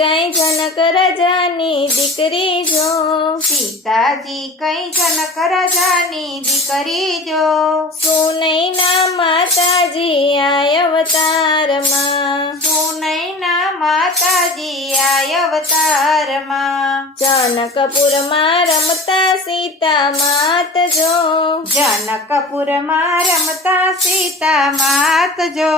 કઈ જનક રાજાની દીકરી જો, સીતાજી કઈ જનક રાજાની દીકરી જો, સુનૈના માતાજી આય અવતારમાં, સુનૈના માતાજી આય અવતારમાં, જનકપુરમાં રમતા સીતા માત જો, જનકપુરમાં રમતા સીતા માત જો,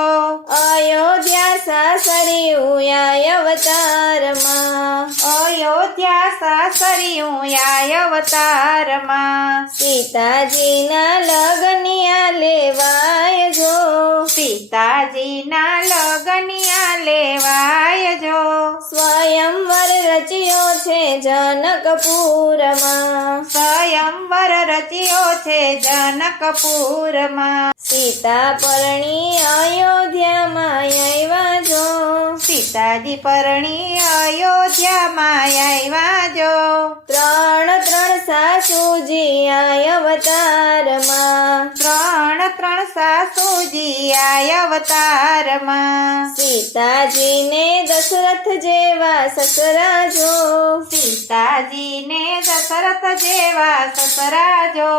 અયોધ્યા સાસરિયું આય અવતારમાં, અયોધ્યા સાસરિયું આય અવતારમાં, સીતાજીના લગનિયા લેવાય જો, સીતાજીના લગનિયા લેવાય જો, સ્વયંવર રચ્યો છે જનકપુરમાં, સ્વયંવર રચ્યો છે જનકપુરમાં, સીતા પરણી અયોધ્યામાં આવ્યા જો, સીતાજી પરણી અયોધ્યામાં આવ્યા જો, ત્રણ ત્રણ સાસુજી આય અવતારમાં, ત્રણ સાસુજી આય અવતારમાં, સીતાજીને દશરથ જેવા સસરા જો, સીતાજીને દશરથ જેવા સસરા જો,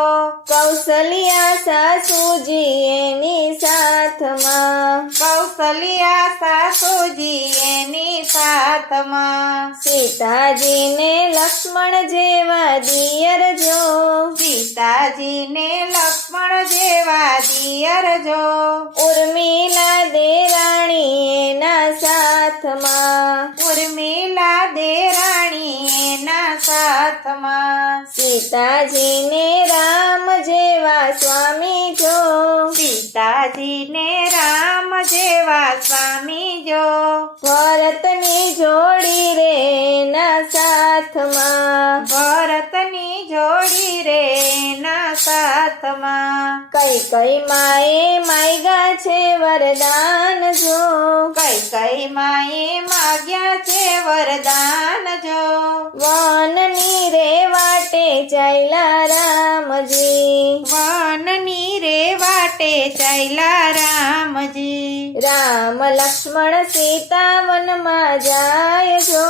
કૌશલ્યા સાસુજી એની સાથમાં, કૌશલ્યા સાસુજી એની સાથમાં, સીતાજીને લક્ષ્મણ જેવા દિયર જો, સીતાજીને લક્ષ્મણ જેવા દિયર જો, ઉર્મિલા દેરાણી એના સાથમાં, ઉર્મિલા દેરાણી એના સાથમાં, સીતાજીને રામ જેવા સ્વામી જો, સીતાજીને રામ જેવા સ્વામી જો, ભરતની જોડી રે એના સાથમાં, ભરતની જોડી રે એના સાથમાં, કઈ કઈ માએ માયગા છે વરદાન જો, કઈ કઈ માએ માગ્યા છે વરદાન જો, વનની રે વાટે ચાલ્યા રામજી, વનની રે વાટે ચાલ્યા રામજી, રામ લક્ષ્મણ સીતા વનમાં જાય જો,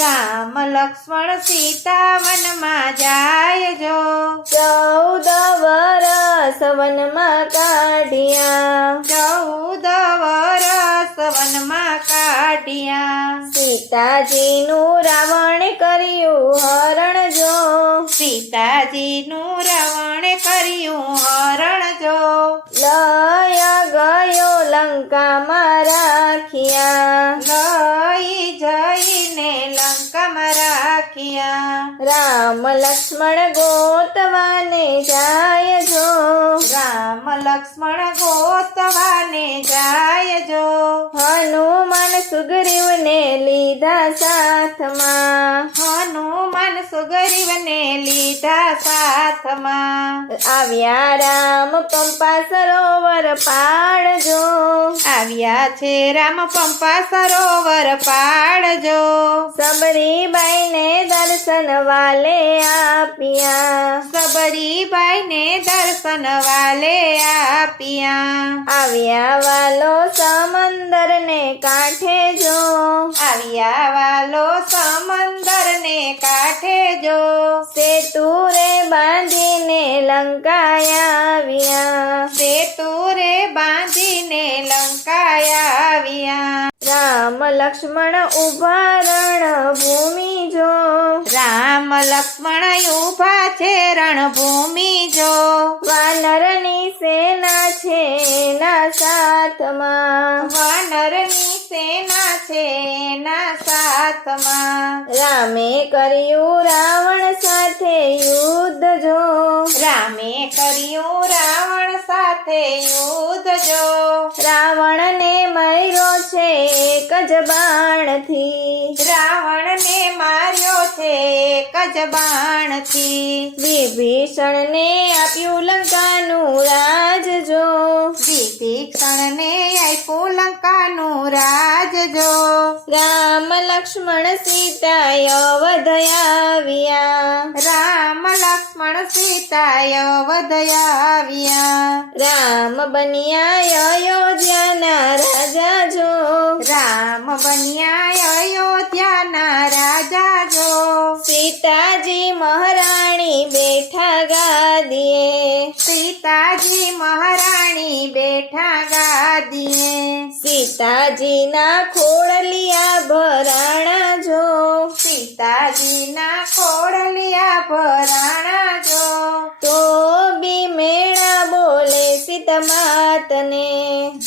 રામ લક્ષ્મણ સીતા વનમાં જાય જો, 14 વરસ વનમાં કાઢ્યા, 14 વરસ વનમાં કાઢ્યા, સીતાજીનું રાવણ કર્યું હરણ જો, સીતાજીનું રાવણ કર્યું હરણ જો, લય ગયો લંકામાં રાખ્યા, લઈ જઈને લંકામાં રાખ્યા, રામ લક્ષ્મણ ગોતવાને જાય જો, રામ લક્ષ્મણ ગોતવાને જાય જો, હનુમાન સુગ્રીવને લીધા સાથમાં, હનુમાન સુગ્રીવને લીધા સાથમાં, આવ્યા રામ પંપા સરોવર પાડજો, આવ્યા છે રામ પંપા સરોવર પાડજો, સબરીબાઈને દર્શન વાલે આપ્યા, સબરીબાઈને દર્શન વાલે આપ્યા, આવ્યા વાલો સમંદરને કાંઠે જો, આવ્યા વાલો સમંદરને કાંઠે જો, સેતુ રે બાંધીને લંકાયા આવ્યા, સેતુ રે બાંધીને લંકાયા આવ્યા, રામ લક્ષ્મણ ઉભા રણભૂમિ જો, રામ લક્ષ્મણ ઊભા છે રણભૂમિ જો, વાનરની સેના છે એના સાથમાં, વાનરની સેના છે એના સાથમાં, રામે કર્યું રાવણ સાથે યુદ્ધ જો, રામે કર્યું રાવણ સાથે યુદ્ધ જો, રાવણને માર્યો છે એક જ બાણથી, રાવણને માર્યો છે એક જ બાણથી, વિભીષણને આપ્યું લંકાનું રાજ જો, વિભીષણને આપ્યું લંકાનું રાજ જો, રામ લક્ષ્મણ સીતા અવધ આવ્યા, રામ લક્ષ્મણ સીતા અવધ આવ્યા, રામ બન્યા અયોધ્યાના રાજા જો, રામ બન્યા અયોધ્યાના સીતાજી મહારાણી બેઠા ગાદીએ, સીતાજી મહારાણી બેઠા ગાદીએ, સીતાજીના ખોળલિયા ભરાણા જો, સીતાજીના ખોડલિયા ભરાણા જો, તો બી મેળા બોલે સીતા માતને,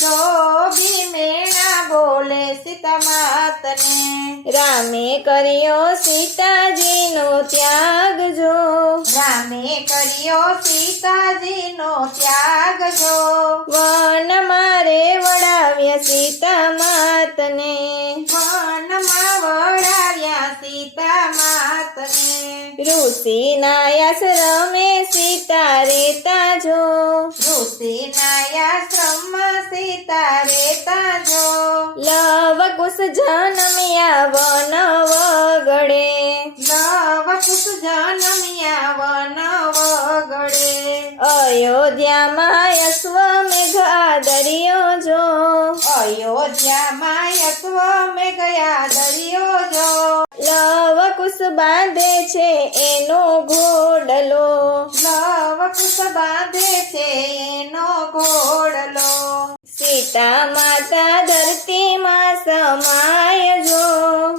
જો બી મેણા બોલે સીતા માતને, રામે કર્યો સીતાજીનો ત્યાગ જો, રામે કર્યો સીતાજીનો ત્યાગ જો, વન મારે વડાવ્યા સીતા માતને, વનમાં વળાવ્યા સીતા માતને, ઋષિના આશ્રમે સીતા રેતા જો, ઋષિના આશ્રમમાં સીતા રેતા જો, લવ કુશ જન્મ્યા વન વગડે, લવ કુશ જન્મ્યા વન વગડે, અયોધ્યામાં અશ્વમેઘ આદર્યો જો, અયોધ્યામાં યશ્વમે ગયા દરિયો જો, લવ કુશ બાંધે છે એનો ઘોડલો, લવ કુશ બાંધે છે એનો ઘોડલો, સીતા માતા ધરતીમાં સમાય જો,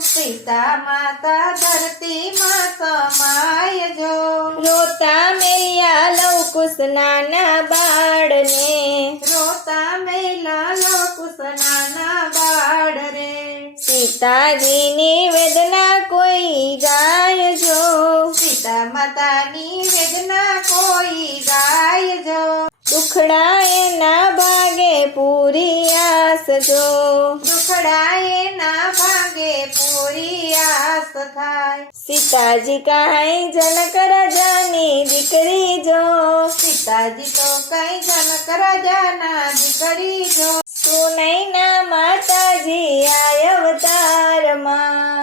સીતા માતા ધરતીમાં સમાય જો, રોતા મેલ્યા લવ કુશ નાના બાળને, રોતા મેલા લવકુશ નાના બાળ રે, સીતાજીની વેદના કોઈ ગાય જો, સીતા માતાની વેદના કોઈ ગાય જો, દુખડા એના ભાગે પૂરી આસ જો, દુખડા એના ભાગે પૂરી આસ થાય, સીતાજી કાંઈ જનક રાજાની દીકરી જો, સીતાજી તો કઈ જનક રાજાના દીકરી જો, સુનૈના માતાજી આય અવતારમાં,